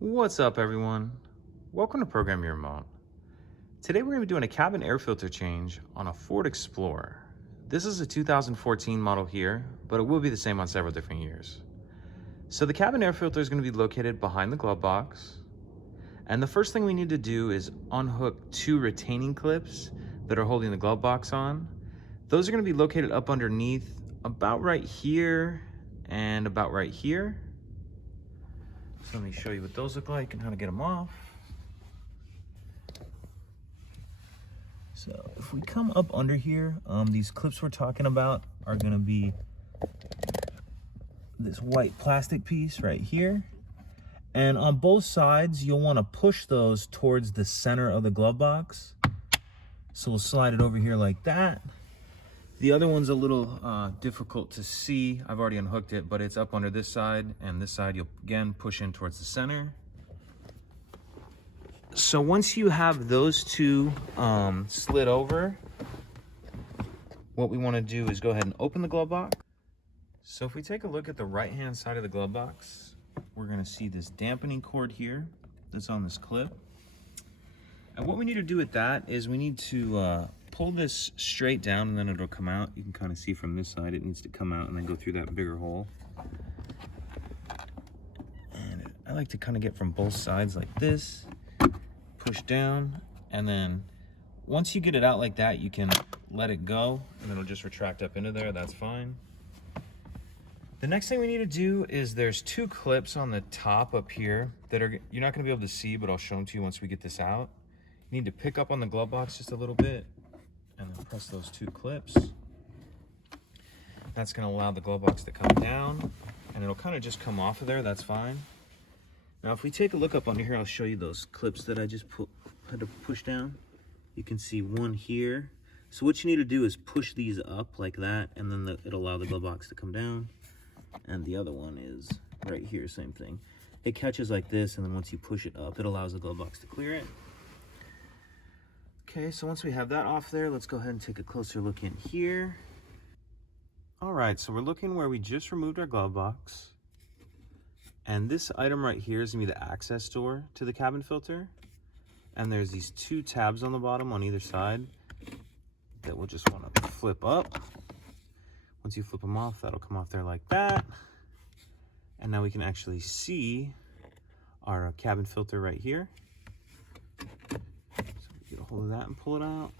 What's up, everyone? Welcome to Program Your Remote. Today we're going to be doing a cabin air filter change on a Ford Explorer. This is a 2014 model here, but it will be the same on several different years. So the cabin air filter is going to be located behind the glove box. And the first thing we need to do is unhook two retaining clips that are holding the glove box on. Those are going to be located up underneath about right here and about right here. So let me show you what those look like and how to get them off. So if we come up under here, these clips we're talking about are going to be this white plastic piece right here. And on both sides, you'll want to push those towards the center of the glove box. So we'll slide it over here like that. The other one's a little difficult to see. I've already unhooked it, but it's up under this side, and this side you'll again push in towards the center. So once you have those two slid over, what we want to do is go ahead and open the glove box. So if we take a look at the right-hand side of the glove box, we're going to see this dampening cord here that's on this clip. And what we need to do with that is we need to pull this straight down, and then it'll come out. You can kind of see from this side it needs to come out and then go through that bigger hole. And I like to kind of get from both sides like this, push down, and then once you get it out like that, you can let it go and it'll just retract up into there. That's fine. The next thing we need to do is there's two clips on the top up here that are you're not going to be able to see, but I'll show them to you once we get this out. You need to pick up on the glove box just a little bit and then press those two clips. That's going to allow the glove box to come down, and it'll kind of just come off of there. That's fine. Now if we take a look up under here, I'll show you those clips that I just had to push down. You can see one here. So what you need to do is push these up like that, and then it'll allow the glove box to come down. And the other one is right here, same thing. It catches like this, and then once you push it up, it allows the glove box to clear it. Okay, so once we have that off there, let's go ahead and take a closer look in here. All right, so we're looking where we just removed our glove box. And this item right here is gonna be the access door to the cabin filter. And there's these two tabs on the bottom on either side that we'll just wanna flip up. Once you flip them off, that'll come off there like that. And now we can actually see our cabin filter right here. Get a hold of that and pull it out.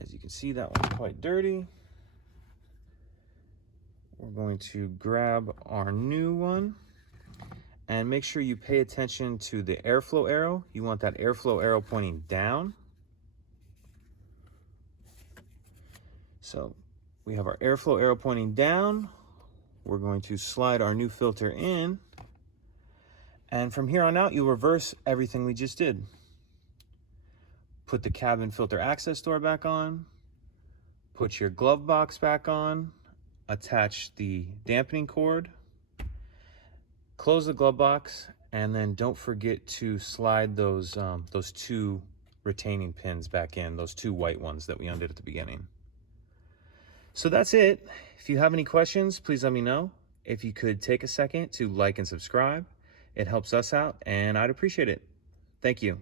As you can see, that one's quite dirty. We're going to grab our new one and make sure you pay attention to the airflow arrow. You want that airflow arrow pointing down. So we have our airflow arrow pointing down. We're going to slide our new filter in. And from here on out, you'll reverse everything we just did. Put the cabin filter access door back on, put your glove box back on, attach the dampening cord, close the glove box, and then don't forget to slide those two retaining pins back in, those two white ones that we undid at the beginning. So that's it. If you have any questions, please let me know. If you could take a second to like and subscribe, it helps us out and I'd appreciate it. Thank you.